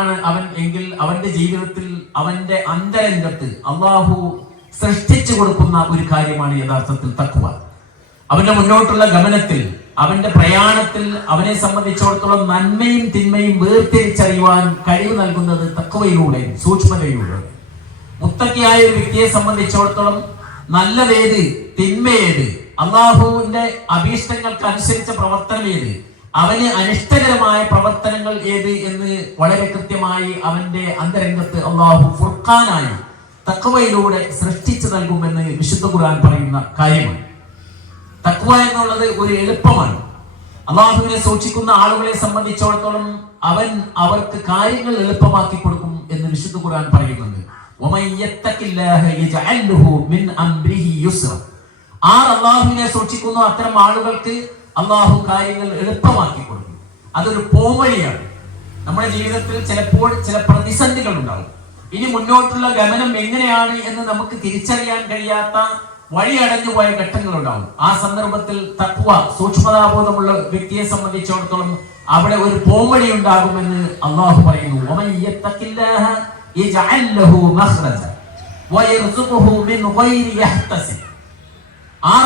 ആണ് അവൻ എങ്കിൽ അവന്റെ ജീവിതത്തിൽ അവന്റെ അന്തരംഗത്ത് അള്ളാഹു സൃഷ്ടിച്ചു കൊടുക്കുന്ന ഒരു കാര്യമാണ് യഥാർത്ഥത്തിൽ തഖ്വ. അവന്റെ മുന്നോട്ടുള്ള ഗമനത്തിൽ, അവന്റെ പ്രയാണത്തിൽ അവനെ സംബന്ധിച്ചിടത്തോളം നന്മയും തിന്മയും വേർതിരിച്ചറിയുവാൻ കഴിവ് നൽകുന്നത് തഖ്വയിലൂടെ, സൂക്ഷ്മതയിലൂടെ. മുത്തഖിയായ ഒരു വ്യക്തിയെ സംബന്ധിച്ചിടത്തോളം നല്ലതേത്, തിന്മയേത്, അള്ളാഹുവിന്റെ അഭീഷ്ടങ്ങൾക്ക് അനുസരിച്ച പ്രവർത്തനം ഏത്, അവന് അനിഷ്ടകരമായ പ്രവർത്തനങ്ങൾ ഏത് എന്ന് വളരെ കൃത്യമായി അവന്റെ അന്തരംഗത്ത് അള്ളാഹു ഫുർഖാനായി തഖ്വയിലൂടെ സൃഷ്ടിച്ചു നൽകുമെന്ന് വിശുദ്ധ ഖുർആൻ പറയുന്ന കാര്യമാണ്. തഖ്വ എന്നുള്ളത് ഒരു എളുപ്പമാണ്. അള്ളാഹുവിനെ സൂക്ഷിക്കുന്ന ആളുകളെ സംബന്ധിച്ചിടത്തോളം അവൻ അവർക്ക് കാര്യങ്ങൾ എളുപ്പമാക്കി കൊടുക്കും എന്ന് വിശുദ്ധ ഖുർആൻ പറയുന്നുണ്ട്. അള്ളാഹുവിനെ സൂക്ഷിക്കുന്ന അത്തരം ആളുകൾക്ക് അള്ളാഹു കാര്യങ്ങൾ എളുപ്പമാക്കി കൊടുക്കും. അതൊരു പോംവഴിയാണ്. നമ്മുടെ ജീവിതത്തിൽ ചിലപ്പോൾ ചില പ്രതിസന്ധികൾ ഉണ്ടാവും. ഇനി മുന്നോട്ടുള്ള ഗമനം എങ്ങനെയാണ് എന്ന് നമുക്ക് തിരിച്ചറിയാൻ കഴിയാത്ത വഴി അടഞ്ഞുപോയ ഘട്ടങ്ങൾ ഉണ്ടാവും. ആ സന്ദർഭത്തിൽ തഖ്വ, സൂക്ഷ്മതാബോധമുള്ള വ്യക്തിയെ സംബന്ധിച്ചിടത്തോളം അവിടെ ഒരു പോംവഴി ഉണ്ടാകുമെന്ന് അള്ളാഹു പറയുന്നു.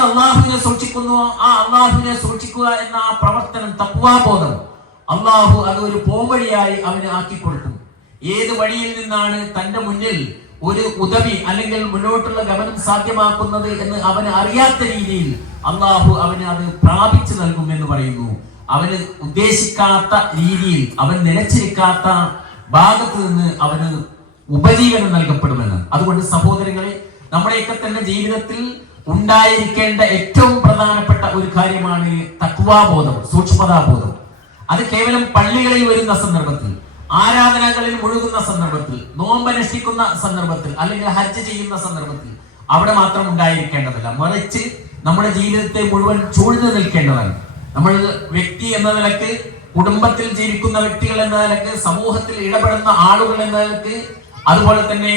അള്ളാഹുവിനെ സൂക്ഷിക്കുന്നു, ആ അള്ളാഹുവിനെ സൂക്ഷിക്കുക എന്ന ആ പ്രവർത്തനം, തഖ്വാബോധം, അള്ളാഹു അത് ഒരു പോംവഴിയായി അവന് ആക്കി കൊടുക്കും. ഏത് വഴിയിൽ നിന്നാണ് തന്റെ മുന്നിൽ ഒരു ഉദവി അല്ലെങ്കിൽ മുന്നോട്ടുള്ള ഗമനം സാധ്യമാക്കുന്നത് എന്ന് അവന് അറിയാത്ത രീതിയിൽ അള്ളാഹു അവന് അത് പ്രാപിച്ചു നൽകും എന്ന് പറയുന്നു. അവന് ഉദ്ദേശിക്കാത്ത രീതിയിൽ, അവൻ നിലച്ചിരിക്കാത്ത ഭാഗത്ത് നിന്ന് അവന് ഉപജീവനം നൽകപ്പെടുമെന്ന്. അതുകൊണ്ട് സഹോദരങ്ങളെ, നമ്മുടെയൊക്കെ തന്നെ ജീവിതത്തിൽ ഉണ്ടായിരിക്കേണ്ട ഏറ്റവും പ്രധാനപ്പെട്ട ഒരു കാര്യമാണ് തഖ്വാബോധം, സൂക്ഷ്മതാബോധം. അത് കേവലം പള്ളികളിൽ വരുന്ന സന്ദർഭത്തിൽ, ആരാധനകളിൽ മുഴുകുന്ന സന്ദർഭത്തിൽ, നോമ്പനുഷ്ഠിക്കുന്ന സന്ദർഭത്തിൽ, അല്ലെങ്കിൽ ഹജ്ജ് ചെയ്യുന്ന സന്ദർഭത്തിൽ അവിടെ മാത്രം ഉണ്ടായിരിക്കേണ്ടതല്ല. മറിച്ച് നമ്മുടെ ജീവിതത്തെ മുഴുവൻ ചൂഴ്ന്നു നിൽക്കേണ്ടതാണ്. നമ്മൾ വ്യക്തി എന്ന നിലക്ക്, കുടുംബത്തിൽ ജീവിക്കുന്ന വ്യക്തികൾ എന്ന നിലക്ക്, സമൂഹത്തിൽ ഇടപെടുന്ന ആളുകൾ എന്ന നിലക്ക്, അതുപോലെ തന്നെ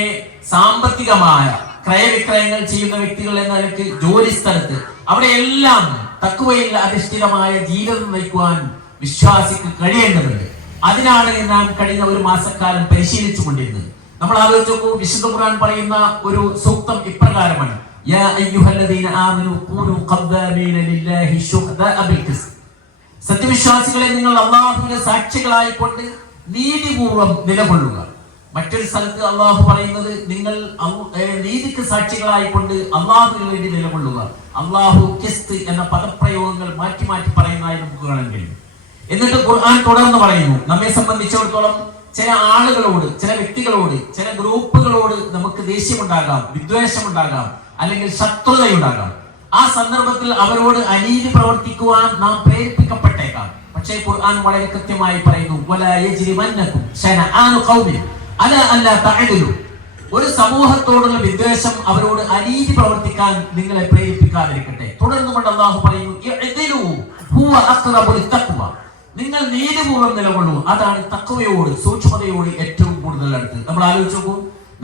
സാമ്പത്തികമായ ക്രയവിക്രയങ്ങൾ ചെയ്യുന്ന വ്യക്തികൾ എന്ന നിലക്ക്, ജോലി സ്ഥലത്ത്, അവിടെയെല്ലാം തഖ്വയിൽ അധിഷ്ഠിതമായ ജീവിതം നയിക്കുവാൻ വിശ്വാസിക്ക് കഴിയേണ്ടതുണ്ട്. അതിനാണ് നാം കഴിഞ്ഞ ഒരു മാസക്കാലം പരിശീലിച്ചു കൊണ്ടിരുന്നത്. നമ്മൾ ആലോചിച്ച് നോക്കൂ, വിശുദ്ധ ഖുർആൻ പറയുന്ന ഒരു സൂക്തം ഇപ്രകാരമാണ്: യാ അയ്യുഹല്ലദീന ആമനൂ കൂനൂ ഖദ്ദാമീന ലില്ലാഹി ശുഹദാഅ ബിൽ ഖിസ്ത്. സത്യവിശ്വാസികളെ, നിങ്ങൾ അല്ലാഹുവിന്റെ സാക്ഷികളായിക്കൊണ്ട് നീതിപൂർവം നിലകൊള്ളുക. മറ്റൊരു സ്ഥലത്ത് അള്ളാഹു പറയുന്നത്, നിങ്ങൾ നീതിക്ക് സാക്ഷികളായിക്കൊണ്ട് അള്ളാഹുവിന് വേണ്ടി നിലകൊള്ളുക. അള്ളാഹു ഖിസ്ത് എന്ന പദപ്രയോഗങ്ങൾ മാറ്റി മാറ്റി പറയുന്നതായി നമുക്ക് കാണാൻ കഴിയും. എന്നിട്ട് ഖുർആൻ തുടർന്ന് പറയുന്നു, നമ്മെ സംബന്ധിച്ചിടത്തോളം ചില ആളുകളോട്, ചില വ്യക്തികളോട്, ചില ഗ്രൂപ്പുകളോട് നമുക്ക് ദേഷ്യമുണ്ടാകാം, വിദ്വേഷമുണ്ടാകാം, അല്ലെങ്കിൽ ശത്രുതയുണ്ടാകാം. ആ സന്ദർഭത്തിൽ അവരോട് അനീതി പ്രവർത്തിക്കുവാൻ നാം പ്രേരിപ്പിക്കപ്പെട്ടേക്കാം. പക്ഷേ ഖുർആൻ വളരെ കൃത്യമായി പറയുന്നു, വലാ യജ്രിമന്നകും ശനആനു ഖൗമിൻ അലാ അല്ലാ തഅദിലു. ഒരു സമൂഹത്തോടുള്ള വിദ്വേഷം അവരോട് അനീതി പ്രവർത്തിക്കാൻ നിങ്ങളെ പ്രേരിപ്പിക്കാതിരിക്കട്ടെ. തുടർന്നുകൊണ്ട് അല്ലാഹു പറയുന്നു, ഇഅ്ദിലു ഹുവ അഖ്റബു ലിത്തഖ്വ. നിങ്ങൾ നീതിപൂർവ്വം നിലകൊള്ളൂ, അതാണ് തഖ്വയോട്, സൂക്ഷ്മതയോട് ഏറ്റവും കൂടുതൽ അടുത്ത്. നമ്മൾ ആലോചിച്ച് നോക്കൂ,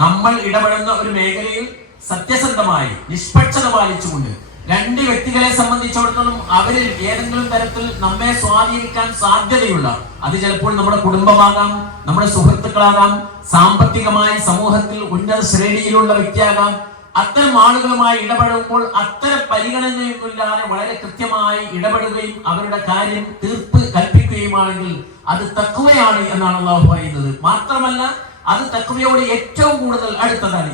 നമ്മൾ ഇടപെടുന്ന ഒരു മേഖലയിൽ സത്യസന്ധമായി, നിഷ്പക്ഷത പാലിച്ചുകൊണ്ട് രണ്ട് വ്യക്തികളെ സംബന്ധിച്ചിടത്തോളം അവരിൽ ഏതെങ്കിലും തരത്തിൽ നമ്മെ സ്വാധീനിക്കാൻ സാധ്യതയുള്ള, അത് ചിലപ്പോൾ നമ്മുടെ കുടുംബമാകാം, നമ്മുടെ സുഹൃത്തുക്കളാകാം, സാമ്പത്തികമായി സമൂഹത്തിൽ ഉന്നത ശ്രേണിയിലുള്ള വ്യക്തിയാകാം, അത്തരം ആളുകളുമായി ഇടപെടുമ്പോൾ അത്തരം പരിഗണനയൊന്നുമില്ലാതെ വളരെ കൃത്യമായി ഇടപെടുകയും അവരുടെ കാര്യം തീർപ്പ് കൽപ്പിക്കുകയുമാണെങ്കിൽ അത് തഖ്വയാണ് എന്നാണ് അല്ലാഹു പറയുന്നത്. മാത്രമല്ല, അത് തഖ്വയോട് ഏറ്റവും കൂടുതൽ അടുത്തതാണ്.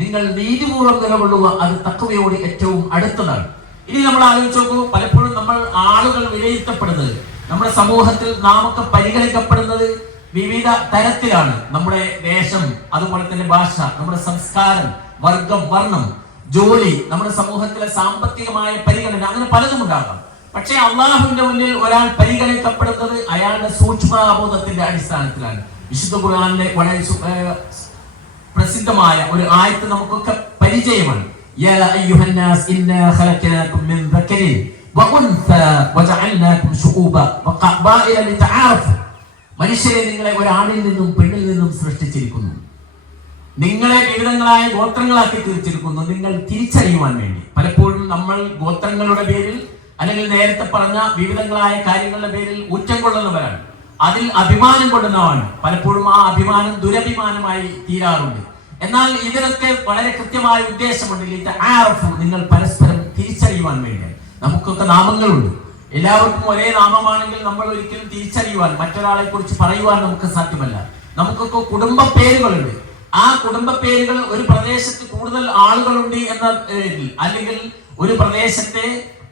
നിങ്ങൾ നീതിപൂർവ്വം നിലകൊള്ളുക, അത് തഖ്വയോട് ഏറ്റവും അടുത്തതാണ്. ഇനി നമ്മൾ ആലോചിച്ച് നോക്കൂ, പലപ്പോഴും നമ്മൾ ആളുകൾ വിലയിരുത്തപ്പെടുന്നത്, നമ്മുടെ സമൂഹത്തിൽ നാമൊക്കെ പരിഗണിക്കപ്പെടുന്നത് വിവിധ തരത്തിലാണ്. നമ്മുടെ ദേശം, അതുപോലെ തന്നെ ഭാഷ, നമ്മുടെ സംസ്കാരം, വർഗം, വർണ്ണം, ജോലി, നമ്മുടെ സമൂഹത്തിലെ സാമ്പത്തികമായ പരിഗണന, അങ്ങനെ പലതും ഉണ്ടാകാം. പക്ഷേ അള്ളാഹുവിന്റെ മുന്നിൽ ഒരാൾ പരിഗണിക്കപ്പെടുന്നത് അയാളുടെ സൂക്ഷ്മബോധത്തിന്റെ അടിസ്ഥാനത്തിലാണ്. വിശുദ്ധ ഖുർആനിലെ വളരെ പ്രസിദ്ധമായ ഒരു ആയത്ത് നമുക്കൊക്കെ പരിചയമാണ്. യാ അയ്യുഹന്നാസ് ഇന്നാ ഖലഖനാകും മിൻ ദക്കരിൻ വഉൻസ വജഅൽനാകും ശുഊബ വഖബാഇല ലിതആറഫു. മനുഷ്യരെ, നിങ്ങളെ ഒരാണിൽ നിന്നും പെണ്ണിൽ നിന്നും സൃഷ്ടിച്ചിരിക്കുന്നു, നിങ്ങളെ വിവിധങ്ങളായ ഗോത്രങ്ങളാക്കി തീർച്ചിരിക്കുന്നു, നിങ്ങൾ തിരിച്ചറിയുവാൻ വേണ്ടി. പലപ്പോഴും നമ്മൾ ഗോത്രങ്ങളുടെ പേരിൽ അല്ലെങ്കിൽ നേരത്തെ പറഞ്ഞ വിവിധങ്ങളായ കാര്യങ്ങളുടെ പേരിൽ ഊറ്റം കൊള്ളുന്നവരാണ്. അതിൽ അഭിമാനം കൊള്ളുന്നതാണ്. പലപ്പോഴും ആ അഭിമാനം ദുരഭിമാനമായി തീരാറുണ്ട്. എന്നാൽ ഇതിനൊക്കെ വളരെ കൃത്യമായ ഉദ്ദേശമുണ്ട്. നിങ്ങൾ പരസ്പരം തിരിച്ചറിയുവാൻ വേണ്ടി. നമുക്കൊക്കെ നാമങ്ങളുണ്ട്. എല്ലാവർക്കും ഒരേ നാമമാണെങ്കിൽ നമ്മൾ ഒരിക്കലും തിരിച്ചറിയുവാൻ, മറ്റൊരാളെ കുറിച്ച് പറയുവാൻ നമുക്ക് സാധ്യമല്ല. നമുക്കൊക്കെ കുടുംബ പേരുകളുണ്ട്. ആ കുടുംബ പേരുകൾ ഒരു പ്രദേശത്ത് കൂടുതൽ ആളുകളുണ്ട് എന്ന അല്ലെങ്കിൽ ഒരു പ്രദേശത്തെ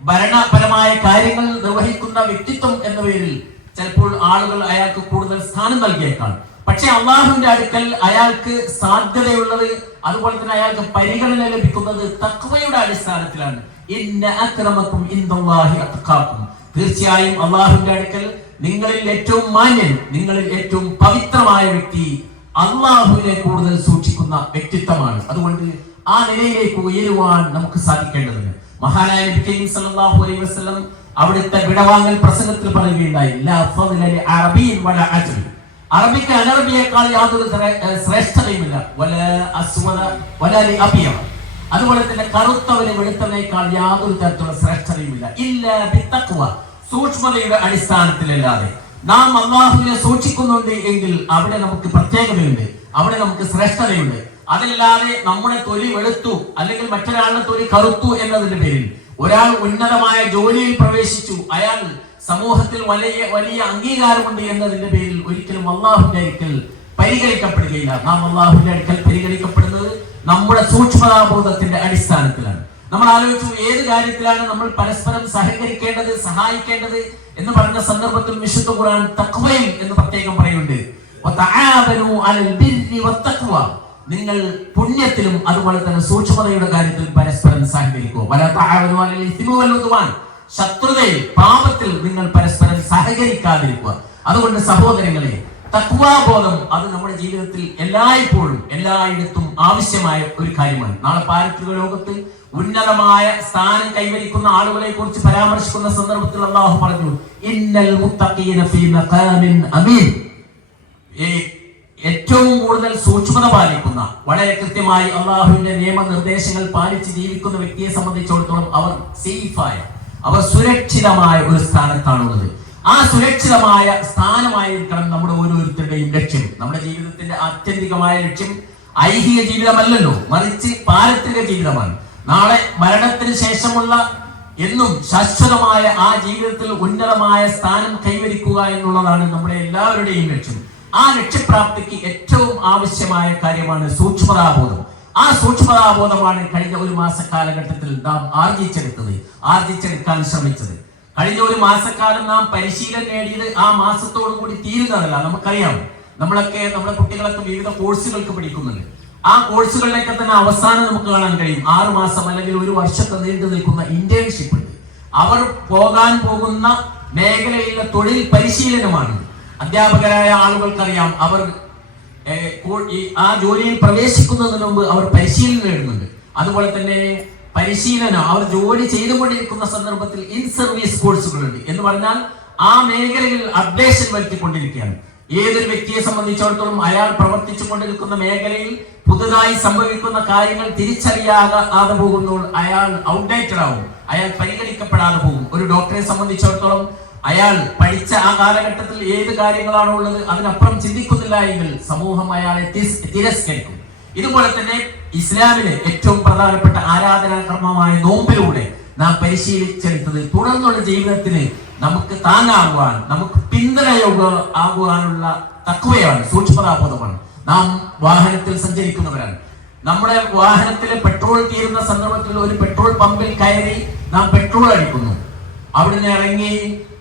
ഭരണപരമായ കാര്യങ്ങൾ നിർവഹിക്കുന്ന വ്യക്തിത്വം എന്ന പേരിൽ ചിലപ്പോൾ ആളുകൾ അയാൾക്ക് കൂടുതൽ സ്ഥാനം നൽകിയേക്കാം. പക്ഷെ അള്ളാഹുവിന്റെ അടുക്കൽ അയാൾക്ക് സാധ്യതയുള്ളത്, അതുപോലെ തന്നെ അയാൾക്ക് പരിഗണന ലഭിക്കുന്നത് തഖ്വയുടെ അടിസ്ഥാനത്തിലാണ്. ഇന്ന അക്രമക്കും ഇൻദല്ലാഹി അത്ഖാക്കും. തീർച്ചയായും അള്ളാഹുവിന്റെ അടുക്കൽ നിങ്ങളിൽ ഏറ്റവും മാന്യൻ, നിങ്ങളിൽ ഏറ്റവും പവിത്രമായ വ്യക്തി അള്ളാഹുവിനെ കൂടുതൽ സൂക്ഷിക്കുന്ന വ്യക്തിത്വമാണ്. അതുകൊണ്ട് ആ നിലയിലേക്ക് ഉയരുവാൻ നമുക്ക് സാധിക്കേണ്ടതുണ്ട്. മഹാനായ നബി കരീം സല്ലല്ലാഹു അലൈഹി വസല്ലം അവിടുത്തെ വിടവാങ്ങൽ പ്രസംഗത്തിൽ പറയുകയുണ്ടായി, ലാ ഫദ്ല ലി അറബിയ്യിൻ വലാ അജ്മി. അറബിക്ക് അനറബിയേക്കാൾ യാതൊരു ശ്രേഷ്ഠതയുമില്ല. വലാ അസ്വദ വലാ ലി അബിയ. അതുപോലെ തന്നെ കറുത്തവന് വെളുത്തവനേക്കാൾ യാതൊരു തരത്തിലുള്ള ശ്രേഷ്ഠതയുമില്ല. ഇല്ലാ ബിത്തഖ്വ, സൂക്ഷ്മതയുടെ അടിസ്ഥാനത്തിലല്ലാതെ. നാം അല്ലാഹുവിനെ സൂക്ഷിക്കുന്നുണ്ട് എങ്കിൽ അവിടെ നമുക്ക് പ്രത്യേകതയുണ്ട്, അവിടെ നമുക്ക് ശ്രേഷ്ഠതയുണ്ട്. അതല്ലാതെ നമ്മുടെ തൊലി വെളുത്തു അല്ലെങ്കിൽ മറ്റൊരാളുടെ തൊലി കറുത്തു എന്നതിന്റെ പേരിൽ ഒരാൾ ഉന്നതമായ ജോലിയിൽ പ്രവേശിച്ചു, അയാൾ സമൂഹത്തിൽ വലിയ വലിയ അംഗീകാരമുണ്ട് എന്നതിന്റെ പേരിൽ ഒരിക്കലും അള്ളാഹുവിന്റെ അടുക്കൽ പരിഗണിക്കപ്പെടുകയില്ല. നാം അള്ളാഹുവിന്റെ അടുക്കൽ പരിഗണിക്കപ്പെടുന്നത് നമ്മുടെ സൂക്ഷ്മതാബോധത്തിന്റെ അടിസ്ഥാനത്തിലാണ്. നമ്മൾ ആലോചിച്ചു, ഏത് കാര്യത്തിലാണ് നമ്മൾ പരസ്പരം സഹകരിക്കേണ്ടത്, സഹായിക്കേണ്ടത് എന്ന് പറഞ്ഞ സന്ദർഭത്തിൽ വിശുദ്ധ ഖുർആൻ തഖ്വയിൽ എന്ന് പ്രത്യേകം പറയുന്നുണ്ട്. വതആവനു അലൽ ബിർരി വത്തഖ്വ. നിങ്ങൾ പുണ്യത്തിലും അതുപോലെ തന്നെ സൂക്ഷ്മതയുടെ കാര്യത്തിൽ പരസ്പരം സഹകരിക്കുക. വലാ തആവനു അലൽ ഇസ്മി വൽ ഉദ്വാൻ. ശത്രുതയിൽ, പാപത്തിൽ നിങ്ങൾ പരസ്പരം സഹകരിക്കാതിരിക്കുക. അതുകൊണ്ട് സഹോദരങ്ങളെ, തഖ്വാബോധം അത് നമ്മുടെ ജീവിതത്തിൽ എല്ലായ്പ്പോഴും എല്ലായിടത്തും ആവശ്യമായ ഒരു കാര്യമാണ്. നാളെ പാരത്രിക ലോകത്ത് ഉന്നതമായ സ്ഥാനം കൈവരിക്കുന്ന ആളുകളെ കുറിച്ച് പരാമർശിക്കുന്ന സന്ദർഭത്തിൽ അല്ലാഹു പറഞ്ഞു, ഇന്നൽ മുത്തഖീന ഫീ മഖാമിൻ അമീൻ. ഏറ്റവും കൂടുതൽ സൂക്ഷ്മത പാലിക്കുന്ന, വളരെ കൃത്യമായി അള്ളാഹുവിന്റെ നിയമനിർദ്ദേശങ്ങൾ പാലിച്ച് ജീവിക്കുന്ന വ്യക്തിയെ സംബന്ധിച്ചിടത്തോളം അവർ സേഫായ, അവർ സുരക്ഷിതമായ ഒരു സ്ഥാനത്താണുള്ളത്. ആ സുരക്ഷിതമായ സ്ഥാനമായിരിക്കണം നമ്മുടെ ഓരോരുത്തരുടെയും ലക്ഷ്യം. നമ്മുടെ ജീവിതത്തിന്റെ ആത്യന്തികമായ ലക്ഷ്യം ഐഹിക ജീവിതമല്ലല്ലോ, മറിച്ച് പാരത്രിക ജീവിതമാണ്. നാളെ മരണത്തിന് ശേഷമുള്ള എന്നും ശാശ്വതമായ ആ ജീവിതത്തിൽ ഉന്നതമായ സ്ഥാനം കൈവരിക്കുക എന്നുള്ളതാണ് നമ്മുടെ എല്ലാവരുടെയും ലക്ഷ്യം. ആ ലക്ഷ്യപ്രാപ്തിക്ക് ഏറ്റവും ആവശ്യമായ കാര്യമാണ് സൂക്ഷ്മതാബോധം. ആ സൂക്ഷ്മതാബോധമാണ് കഴിഞ്ഞ ഒരു മാസ കാലഘട്ടത്തിൽ നാം ആർജിച്ചെടുക്കാൻ ശ്രമിച്ചത്. കഴിഞ്ഞ ഒരു മാസക്കാലം നാം പരിശീലനം നേടിയത് ആ മാസത്തോടു കൂടി തീരുന്നതല്ല. നമുക്കറിയാം, നമ്മുടെ കുട്ടികളൊക്കെ വിവിധ കോഴ്സുകൾക്ക് പഠിക്കുന്നുണ്ട്. ആ കോഴ്സുകളിലേക്ക് തന്നെ അവസാനം നമുക്ക് കാണാൻ കഴിയും 6 മാസം അല്ലെങ്കിൽ ഒരു വർഷത്തെ നീണ്ടു നിൽക്കുന്ന ഇന്റേൺഷിപ്പ് ഉണ്ട്. അവർ പോകാൻ പോകുന്ന മേഖലയിലെ തൊഴിൽ പരിശീലനമാണ്. അധ്യാപകരായ ആളുകൾക്കറിയാം, അവർ ആ ജോലിയിൽ പ്രവേശിക്കുന്നതിന് മുമ്പ് അവർ പരിശീലനം നേടുന്നുണ്ട്. അതുപോലെ തന്നെ അവർ ജോലി ചെയ്തുകൊണ്ടിരിക്കുന്ന സന്ദർഭത്തിൽ ഇൻ സർവീസ് കോഴ്സുകളുണ്ട്. എന്ന് പറഞ്ഞാൽ ആ മേഖലയിൽ അപ്ഡേഷൻ വരുത്തിക്കൊണ്ടിരിക്കുകയാണ്. ഏതൊരു വ്യക്തിയെ സംബന്ധിച്ചിടത്തോളം അയാൾ പ്രവർത്തിച്ചു കൊണ്ടിരിക്കുന്ന മേഖലയിൽ പുതുതായി സംഭവിക്കുന്ന കാര്യങ്ങൾ തിരിച്ചറിയാതെ പോകുമ്പോൾ അയാൾ ഔട്ട്ഡേറ്റഡ് ആവും, അയാൾ പരിഗണിക്കപ്പെടാതെ പോകും. ഒരു ഡോക്ടറെ സംബന്ധിച്ചിടത്തോളം അയാൾ പഠിച്ച ആ കാലഘട്ടത്തിൽ ഏത് കാര്യങ്ങളാണോ ഉള്ളത് അതിനപ്പുറം ചിന്തിക്കുന്നില്ല എങ്കിൽ സമൂഹം അയാളെ തിരസ്കരിക്കും. ഇതുപോലെ തന്നെ ഇസ്ലാമിലെ ഏറ്റവും പ്രധാനപ്പെട്ട ആരാധനാ കർമ്മമായ നോമ്പിലൂടെ നാം പരിശീലിച്ചെടുത്തത് തുടർന്നുള്ള ജീവിതത്തിന് നമുക്ക് താങ്ങാകുവാൻ, നമുക്ക് പിന്തുണയാകുവാനുള്ള തഖ്വയാണ്, സൂക്ഷ്മതാബോധമാണ്. നാം വാഹനത്തിൽ സഞ്ചരിക്കുന്നവരാണ്. നമ്മുടെ വാഹനത്തിലെ പെട്രോൾ തീരുന്ന സന്ദർഭത്തിൽ ഒരു പെട്രോൾ പമ്പിൽ കയറി നാം പെട്രോൾ അടിക്കുന്നു. അവിടുന്ന് ഇറങ്ങി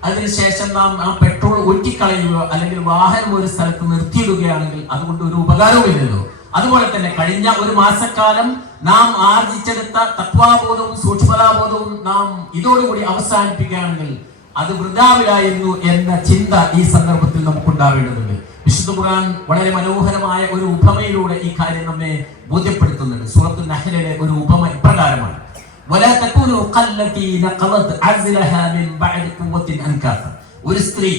അതിനുശേഷം നാം ആ പെട്രോൾ ഊറ്റിക്കളയുകയോ അല്ലെങ്കിൽ വാഹനം ഒരു സ്ഥലത്ത് നിർത്തിയിടുകയാണെങ്കിൽ അതുകൊണ്ട് ഒരു ഉപകാരവുമില്ലല്ലോ. അതുപോലെ തന്നെ കഴിഞ്ഞ ഒരു മാസക്കാലം നാം ആർജിച്ചെടുത്ത തഖ്വാബോധവും സൂക്ഷ്മതാബോധവും നാം ഇതോടുകൂടി അവസാനിപ്പിക്കുകയാണെങ്കിൽ അത് വൃഥാവിലായിരുന്നു എന്ന ചിന്ത ഈ സന്ദർഭത്തിൽ നമുക്കുണ്ടാവേണ്ടതുണ്ട്. വിശുദ്ധ ഖുർആൻ വളരെ മനോഹരമായ ഒരു ഉപമയിലൂടെ ഈ കാര്യം നമ്മെ ബോധ്യപ്പെടുത്തുന്നുണ്ട്. സൂറത്തുൽ നഹ്ലിലെ ഒരു ഉപമ ഇപ്രകാരമാണ്: ഒരു സ്ത്രീ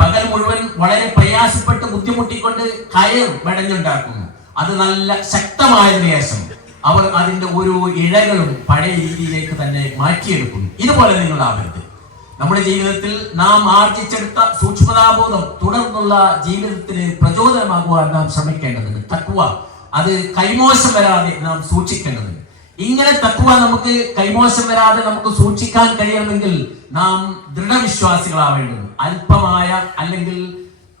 പകൽ മുഴുവൻ വളരെ പ്രയാസപ്പെട്ട് ബുദ്ധിമുട്ടിക്കൊണ്ട് കയർ മെടഞ്ഞുണ്ടാക്കുന്നു. അത് നല്ല ശക്തമായതിനു ശേഷം അവർ അതിന്റെ ഓരോ ഇഴകളും പഴയ രീതിയിലേക്ക് തന്നെ മാറ്റിയെടുക്കുന്നു. ഇതുപോലെ നിങ്ങൾ ആവരുത്. നമ്മുടെ ജീവിതത്തിൽ നാം ആർജിച്ചെടുത്ത സൂക്ഷ്മതാബോധം തുടർന്നുള്ള ജീവിതത്തിന് പ്രചോദനമാകുവാൻ നാം ശ്രമിക്കേണ്ടതുണ്ട്. തഖ്വ അത് കൈമോശം വരാതെ നാം സൂക്ഷിക്കേണ്ടതുണ്ട്. ഇങ്ങനെ തഖ്വ നമുക്ക് കൈമോശം വരാതെ നമുക്ക് സൂക്ഷിക്കാൻ കഴിയണമെങ്കിൽ നാം ദൃഢവിശ്വാസികളാവേണ്ടത്. അല്പമായ അല്ലെങ്കിൽ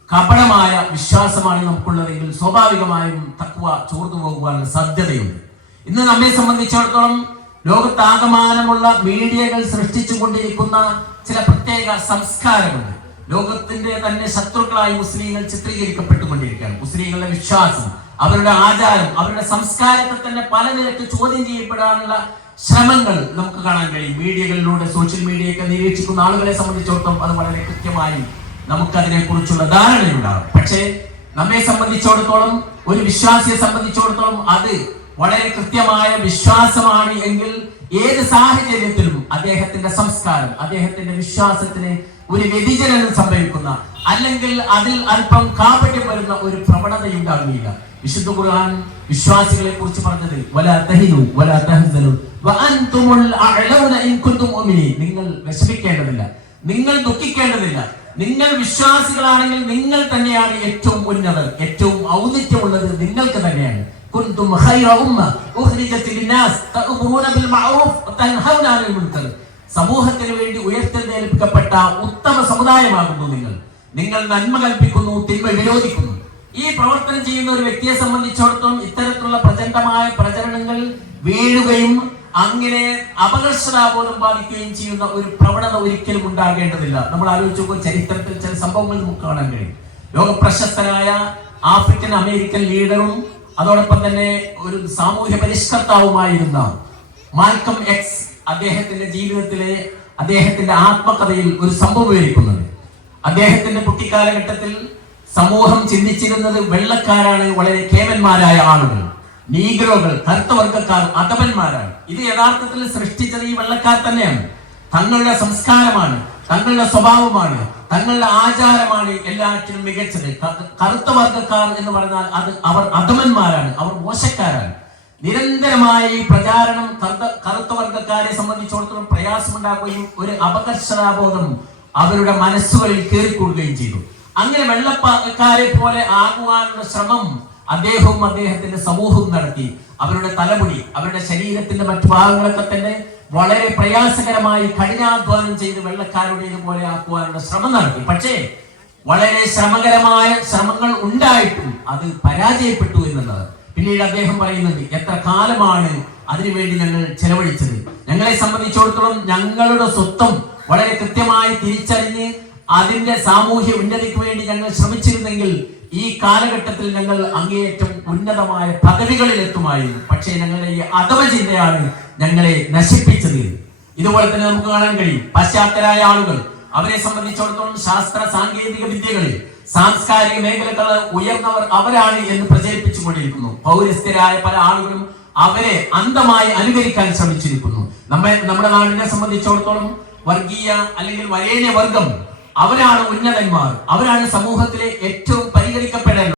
കപടമായ വിശ്വാസമാണ് നമുക്കുള്ളതെങ്കിൽ സ്വാഭാവികമായും തഖ്വ ചോർന്നു പോകുവാനുള്ള സാധ്യതയുണ്ട്. ഇന്ന് നമ്മെ സംബന്ധിച്ചിടത്തോളം ലോകത്താകമാനമുള്ള മീഡിയകൾ സൃഷ്ടിച്ചു കൊണ്ടിരിക്കുന്ന ചില പ്രത്യേക സംസ്കാരമുണ്ട്. ലോകത്തിന്റെ തന്നെ ശത്രുക്കളായി മുസ്ലിങ്ങൾ ചിത്രീകരിക്കപ്പെട്ടുകൊണ്ടിരിക്കുകയാണ്. മുസ്ലിങ്ങളുടെ വിശ്വാസം, അവരുടെ ആചാരം, അവരുടെ സംസ്കാരത്തെ തന്നെ പല നിരക്ക് ചോദ്യം ചെയ്യപ്പെടാനുള്ള ശ്രമങ്ങൾ നമുക്ക് കാണാൻ കഴിയും. മീഡിയകളിലൂടെ, സോഷ്യൽ മീഡിയയൊക്കെ നിരീക്ഷിക്കുന്ന ആളുകളെ സംബന്ധിച്ചിടത്തോളം അത് വളരെ കൃത്യമായി നമുക്കതിനെ കുറിച്ചുള്ള ധാരണയുണ്ടാകും. പക്ഷേ നമ്മെ സംബന്ധിച്ചിടത്തോളം, ഒരു വിശ്വാസിയെ സംബന്ധിച്ചിടത്തോളം അത് വളരെ കൃത്യമായ വിശ്വാസമാണ് എങ്കിൽ ഏത് സാഹചര്യത്തിലും അദ്ദേഹത്തിന്റെ സംസ്കാരം, അദ്ദേഹത്തിന്റെ വിശ്വാസത്തിന് ഒരു വ്യതിചലനം സംഭവിക്കുന്ന അല്ലെങ്കിൽ അതിൽ അല്പം കാപട്യം വരുന്ന ഒരു പ്രവണതയുണ്ടാകുകയില്ല. വിശുദ്ധ ഖുർആൻ വിശ്വാസികളെ കുറിച്ച് പറഞ്ഞത് വലാ തഹിനു വലാ തഹ്സനു വഅൻതുമുൽ അഅലൗന ഇൻ കുൻതും മുഅ്മിനീൻ. നിങ്ങൾ വിഷമിക്കേണ്ടതില്ല, നിങ്ങൾ ദുഃഖിക്കേണ്ടതില്ല. നിങ്ങൾ വിശ്വാസികളാണെങ്കിൽ നിങ്ങൾ തന്നെയാണ് ഏറ്റവും ഉന്നതർ, ഏറ്റവും ഔന്നിത്യമുള്ളത് നിങ്ങൾക്ക് തന്നെയാണ്. കുൻതും ഖൈറ ഉമ്മ ഉഖ്രിജത് ലിന്നാസ് തഅമുറൂന ബിൽ മഅറൂഫ് വതൻഹൗന അനിൽ മുൻകർ. സമൂഹത്തിന് വേണ്ടി ഉയർത്തെഴുന്നേൽപ്പിക്കപ്പെട്ട ഉത്തമ സമുദായമാകുന്നു നിങ്ങൾ. നിങ്ങൾ നന്മ കൽപ്പിക്കുന്നു, തിന്മ വിരോധിക്കുന്നു. ഈ പ്രവർത്തനം ചെയ്യുന്ന ഒരു വ്യക്തിയെ സംബന്ധിച്ചിടത്തോളം ഇത്തരത്തിലുള്ള പ്രചണ്ഡമായ പ്രചരണങ്ങൾ വീഴുകയും അങ്ങനെ അപകർഷതാബോധം ബാധിക്കുകയും ചെയ്യുന്ന ഒരു പ്രവണത ഒരിക്കലും ഉണ്ടാകേണ്ടതില്ല. നമ്മൾ ആലോചിച്ച് നോക്കുമ്പോൾ ചരിത്രത്തിൽ ചില സംഭവങ്ങൾ നമുക്ക് കാണാൻ കഴിയും. ലോക പ്രശസ്തനായ ആഫ്രിക്കൻ അമേരിക്കൻ ലീഡറും അതോടൊപ്പം തന്നെ ഒരു സാമൂഹ്യ പരിഷ്കർത്താവുമായിരുന്ന മാൽക്കം എക്സ് അദ്ദേഹത്തിന്റെ ജീവിതത്തിലെ അദ്ദേഹത്തിന്റെ ആത്മകഥയിൽ ഒരു സംഭവം വിവരിക്കുന്നുണ്ട്. അദ്ദേഹത്തിന്റെ കുട്ടിക്കാലഘട്ടത്തിൽ സമൂഹം ചിന്തിച്ചിരുന്നത് വെള്ളക്കാരാണ് വളരെ കേവന്മാരായ ആളുകൾ, നീഗ്രോകൾ, കറുത്തവർഗക്കാർ അധമന്മാരാണ്. ഇത് യഥാർത്ഥത്തിൽ സൃഷ്ടിച്ചത് ഈ വെള്ളക്കാർ തന്നെയാണ്. തങ്ങളുടെ സംസ്കാരമാണ്, തങ്ങളുടെ സ്വഭാവമാണ്, തങ്ങളുടെ ആചാരമാണ് എല്ലാറ്റിനും മികച്ചത്. കറുത്ത വർഗക്കാർ എന്ന് പറഞ്ഞാൽ അവർ അധമന്മാരാണ്, അവർ മോശക്കാരാണ്. നിരന്തരമായ ഈ പ്രചാരണം കറുത്ത വർഗക്കാരെ സംബന്ധിച്ചിടത്തോളം പ്രയാസമുണ്ടാക്കുകയും ഒരു അപകർഷതാബോധം അവരുടെ മനസ്സുകളിൽ കയറിക്കൂടുകയും ചെയ്തു. അങ്ങനെ വെള്ളക്കാരെ പോലെ ആകുവാനുള്ള ശ്രമം അദ്ദേഹവും അദ്ദേഹത്തിന്റെ സമൂഹവും നടത്തി. അവരുടെ തലമുടി, അവരുടെ ശരീരത്തിന്റെ മറ്റു ഭാഗങ്ങളൊക്കെ തന്നെ വളരെ പ്രയാസകരമായി കഠിനാധ്വാനം ചെയ്ത് വെള്ളക്കാരുടേതുപോലെ ആക്കുവാനുള്ള ശ്രമം നടത്തി. പക്ഷേ വളരെ ശ്രമകരമായ ശ്രമങ്ങൾ ഉണ്ടായിട്ടും അത് പരാജയപ്പെട്ടു എന്നുള്ളത്. പിന്നീട് അദ്ദേഹം പറയുന്നുണ്ട്, എത്ര കാലമാണ് അതിനുവേണ്ടി ഞങ്ങൾ ചെലവഴിച്ചത്. ഞങ്ങളെ സംബന്ധിച്ചിടത്തോളം ഞങ്ങളുടെ സ്വത്വം വളരെ കൃത്യമായി തിരിച്ചറിഞ്ഞ് അതിന്റെ സാമൂഹ്യ ഉന്നതിക്ക് വേണ്ടി ഞങ്ങൾ ശ്രമിച്ചിരുന്നെങ്കിൽ ഈ കാലഘട്ടത്തിൽ ഞങ്ങൾ അങ്ങേയറ്റം ഉന്നതമായ പദവികളിൽ എത്തുമായിരുന്നു. പക്ഷേ ഞങ്ങളുടെ ഈ അധമ ചിന്തയാണ് ഞങ്ങളെ നശിപ്പിച്ചത്. ഇതുപോലെ തന്നെ നമുക്ക് കാണാൻ കഴിയും പാശ്ചാത്യരായ ആളുകൾ, അവരെ സംബന്ധിച്ചിടത്തോളം ശാസ്ത്ര സാങ്കേതിക വിദ്യകളിൽ സാംസ്കാരിക മേഖലകൾ ഉയർന്നവർ അവരാണ് എന്ന് പ്രചരിപ്പിച്ചുകൊണ്ടിരിക്കുന്നു. പൗരസ്ത്യരായ പല ആളുകളും അവരെ അന്ധമായി അനുകരിക്കാൻ ശ്രമിച്ചിരിക്കുന്നു. നമ്മുടെ നാടിനെ സംബന്ധിച്ചിടത്തോളം വർഗീയ അല്ലെങ്കിൽ വരേണ്യ വർഗം അവരാണ് ഉന്നതന്മാർ, അവരാണ് സമൂഹത്തിലെ ഏറ്റവും പരിഗണിക്കപ്പെടേണ്ടത്.